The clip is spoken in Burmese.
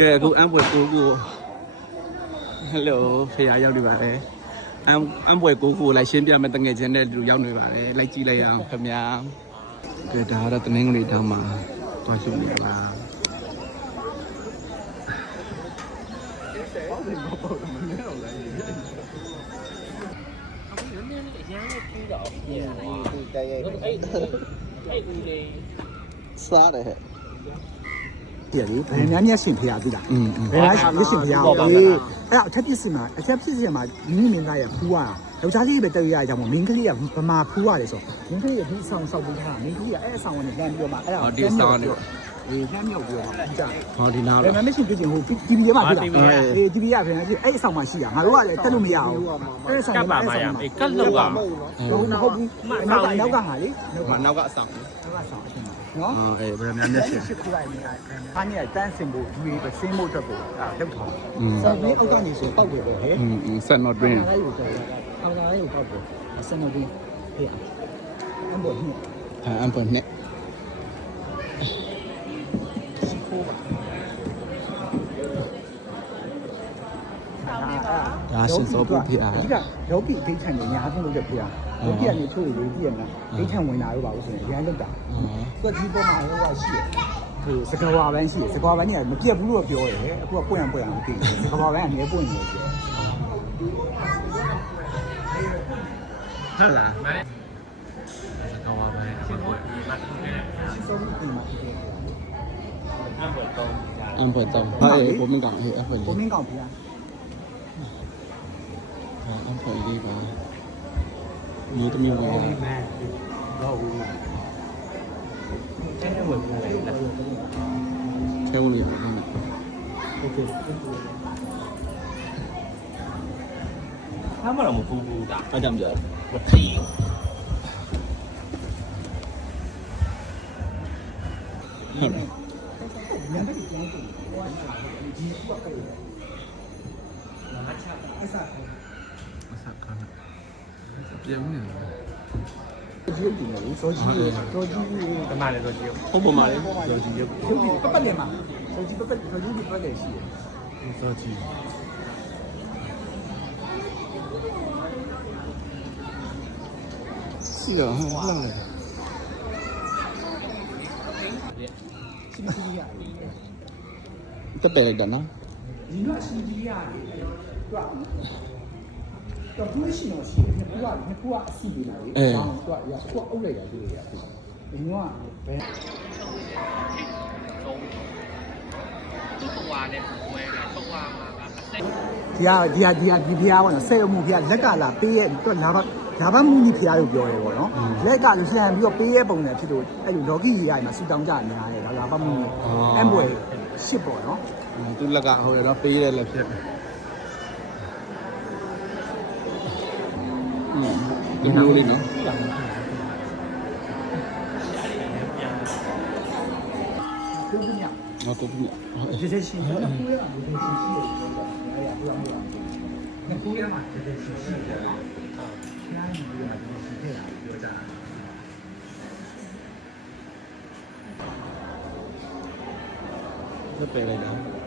ကဲအခုအမ်ပွဲကိုဟယ်လိုဖေရရောက်နေပါတယ်အမ်ပွဲကိုလိုက်ရှင်းပြမယ်တငယ်ချင်းတဲ့လူရောက်နေပါတယ်လိုက်ကြည့်လိုက်အောင်ခင်ဗျာကဲဒါကတော့တနင်္ဂနွေတောင်မှာသွားရှုနေလားစားတယ်တယ်လေဘယ်များမျက်ရှင်ဖျားပြီလားဘယ်လားမျက်ရှင်ဖျားဟုတ်ပြီအဲ့တော့အထက်ဖြစ်စီမှာမိမိမင်းသားရဖူးရယောက်ျားလေးပဲတက်ရရကြမှာမင်းကလေးကဗမာဖူးရတယ်ဆိုမင်းကလေးကဒီဆောင်ဆောက်ပြီးထားမင်းကလေးကအဲ့အဆောင်ကနေလမ်းပြီးတော့မှအဲ့ဒါဒီဆောင်နေလမ်းမြောက်ပြီးတော့မှကြာဟောဒီနားဘယ်မှာမျက်ရှင်ပြချင်းဟို TV ထဲမှာတွေ့လားTV ရပြန်အဲ့အဆောင်မှာရှိရငါတို့ကလည်းတက်လို့မရဘူးအဲ့ဆောင်မှာအဲ့ဆောင်မှာကတ်လောက်ပါမဟုတ်ဘူးနောက်ကဟာလေနောက်ကအဆောင်နော်အေးဘယ်များမျက်ရှင်ခရိုင်နေတာအားနေတန်းစင်ဖို့ဒီပဲစင်းဖို့အတွက်ကိုလောက်ထောင်းဆက်ပြီးအောက်ကနေဆိုပောက်တယ်ပဲဟဲ့ဆက်တော့တွင်းအောင်လာလေးကိုပောက်တယ်ဆက်တော့ဒီဟဲ့အမ်ဘောနှစ်အမ်ဘောနှစ်ဒါရှင်စောပုဖေအားဒီကယောဂီဒိဋ္ဌံတွေအများဆုံးလုပ်တဲ့ဖေအားယောဂီကနေချို့တွေကြည့်ရမလားဒိဋ္ဌံဝင်တာတော့ပါလို့ဆိုရင်ရမ်းလောက်တာသူကဒီပေါ်မှာဟိုကရှိတယ်ဟိုစကားဝါပန်းရှိတယ်စကားဝါပန်းကြီးကမပြတ်ဘူးလို့ပြောတယ်အခုကပွင့်အောင်မသိဘူးစကားဝါပန်းကအမြဲပွင့်နေတယ်ပြောဟုတ်လားကောင်းပါပဲအပေါ်အမ်ပွဲတော့ဟဲ့ဘုံမကောင်ဟဲ့အမ်ပွဲဘုံမင်းကောင်ဖေအားအမ်ပွဲလေးပါမျိုးသမီးဝင်လာတော့ဘူးတဲ့ဝင်လာတယ်ထဲဝင်လာတယ်โอเค他们那么夫妇的，အဲ့ကြောင့်ကြာ我自己。ဟုတ်တယ်ညနေပြန်ပြန်ဟိုဒီကွက်ပဲအစားအစခါနာပြန်နေတယ်ဒီလိုမျိုးစောကြီးစောကြီး干嘛来着？就ဟုတ်ပါမလေးစောကြီးရုပ်ပတ်ပတ်လေးမှာစောကြီးပတ်ပတ်စောကြီးပတ်လေးရှိတယ်စောကြီးစီရဟာလာလေစီမီယာတက်ပဲလိုက်တာနော်ဒီတော့စီမီယာတော့ဘူးရှိတော့ရှိတယ်နှစ်ခုကအစီပေးလာလေသူကအုပ်လိုက်တာတွေ့ရတယ်ဒီကဘယ်ဒီဖျားပေါ့နော်ဆယ်အမှုဖျားလက်ကလာပေးရဲ့သူကလာဘမူကြီးဖျားလို့ပြောတယ်ပေါ့နော်လက်ကလှမ်းပြီးတော့ပေးရဲ့ပုံနဲ့ဖြစ်လို့အဲ့လိုလော်ဂီကြီးရိုက်မှာစူတောင်းကြများတယ်ဒါလာဘမူကြီးအမ်ဘွယ်ရှစ်ပေါ့နော်သူလက်ကဟိုတော့ပေးရဲလက်ဖြစ်ဒီလိုလေးနော်ဟုတ်ကဲ့ဒီစရှိတယ်နော်ကိုရမှာဒီစရှိတယ်ပြောတာအဲ့ဒါပြောရမှာကိုရမှာဒီစရှိတယ်။ညာနေပြီးတော့ဒီစရှိတယ်ပြောကြတာ။တက်ပဲလိုက်တာ။